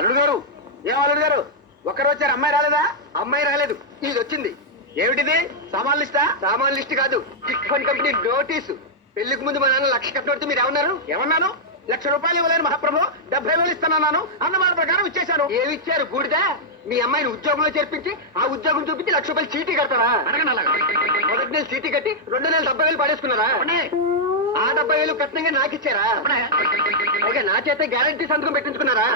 అల్లుడు గారు, ఏం అల్లుడు గారు, ఒక్కరు వచ్చారు, అమ్మాయి రాలేదా? అమ్మాయి రాలేదు, ఇది వచ్చింది. ఏమిటిది? సామాన్ లిస్టా? సామాన్ లిస్ట్ కాదు, చిట్ ఫండ్ కంపెనీ నోటీసు. పెళ్లికి ముందు మా నాన్న 1,00,000 కట్టినట్టు మీరు ఏమన్నారు? ఏమన్నాను? 1,00,000 రూపాయలు ఇవ్వలేను మహాప్రభు, 70,000 ఇస్తానన్నాను. అన్నమాట ప్రకారం ఇచ్చేశాను. ఏమి ఇచ్చారు? బూడిదా? మీ అమ్మాయిని ఉద్యోగంలో చేర్పించి ఆ ఉద్యోగం చూపించి 1,00,000 రూపాయలు చీటీ కడతారా? అడగండి. అలాగా మొదటి నెల చీటీ కట్టి 2 నెలలు 70,000 పడేసుకున్నారా? ఆ 70,000 కట్నంగా నాకు ఇచ్చారా? అలాగే నా చేత గ్యారంటీ సంతకం పెట్టించుకున్నారా?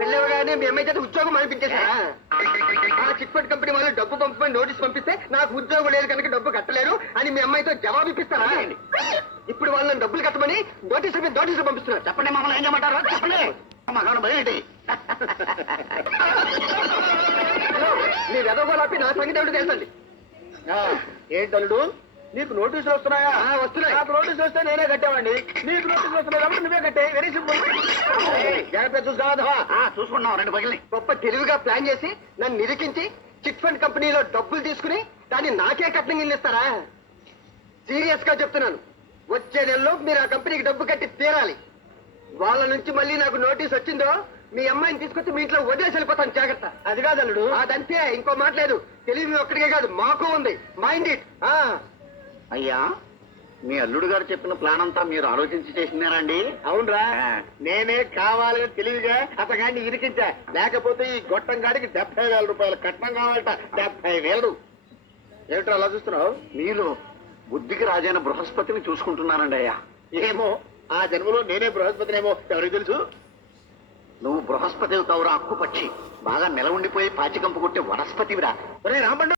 పిల్లవగానే మీ అమ్మాయి చేత ఉద్యోగం అనిపించేశారా? ఆ చిట్ ఫండ్ కంపెనీ వాళ్ళు డబ్బు పంపమని నోటీస్ పంపిస్తే నాకు ఉద్యోగం లేదు కనుక డబ్బు కట్టలేరు అని మీ అమ్మాయితో జవాబు ఇప్పిస్తారా? ఇప్పుడు వాళ్ళని డబ్బులు కట్టమని నోటీసులు పంపిస్తున్నారు. చెప్పండి, మమ్మల్ని ఏం చేయమంటారా? చెప్పండి. మీ వెదగోలాపి నా సంగతి ఏమిటో తెలుసండి. ఏంటల్లుడు, నీకు నోటీసులు వస్తున్నాయా? వస్తున్నాయి. నాకు నోటీసులు వస్తే నేనే కట్టేవాడిని, నీకు నోటీసులు వస్తున్నాయి కాబట్టి నువ్వే కట్టే. Very simple. జాగ్రత్త చూసుకోవా? చూసుకున్నావు. 2 పగిలి గొప్ప తెలివిగా ప్లాన్ చేసి నన్ను నిరికించి చిట్ ఫండ్ కంపెనీలో డబ్బులు తీసుకుని దాన్ని నాకే కట్నం ఇస్తారా? సీరియస్ గా చెప్తున్నాను, వచ్చే నెలలో మీరు ఆ కంపెనీకి డబ్బు కట్టి తీరాలి. వాళ్ళ నుంచి మళ్ళీ నాకు నోటీస్ వచ్చిందో మీ అమ్మాయిని తీసుకొచ్చి మీ ఇంట్లో వదిలేసి వెళ్ళిపోతాను. జాగ్రత్త. అది కాదు అల్లుడు, అదంతే, ఇంకో మాట లేదు. తెలివి ఒక్కడికే కాదు, మాకు ఉంది. Mind it. అయ్యా, మీ అల్లుడు గారు చెప్పిన ప్లాన్ అంతా మీరు ఆలోచించి చేసినారండి? అవునరా, నేనే కావాలని తెలివిగా అతగాన్ని ఇరికించా. లేకపోతే ఈ గొట్టం గాడికి 70,000 రూపాయల కట్నం కావాలట. 70,000. ఏమిటో అలా చూస్తున్నావు? మీలో బుద్ధికి రాజైన బృహస్పతిని చూసుకుంటున్నానండి అయ్యా. ఏమో, ఆ జన్మలో నేనే బృహస్పతినేమో, ఎవరికి తెలుసు? నువ్వు బృహస్పతి కావురా, అక్కుపక్షి. బాగా నెల ఉండిపోయి పాచికంపు కొట్టే వనస్పతివిరా. రాంబండు.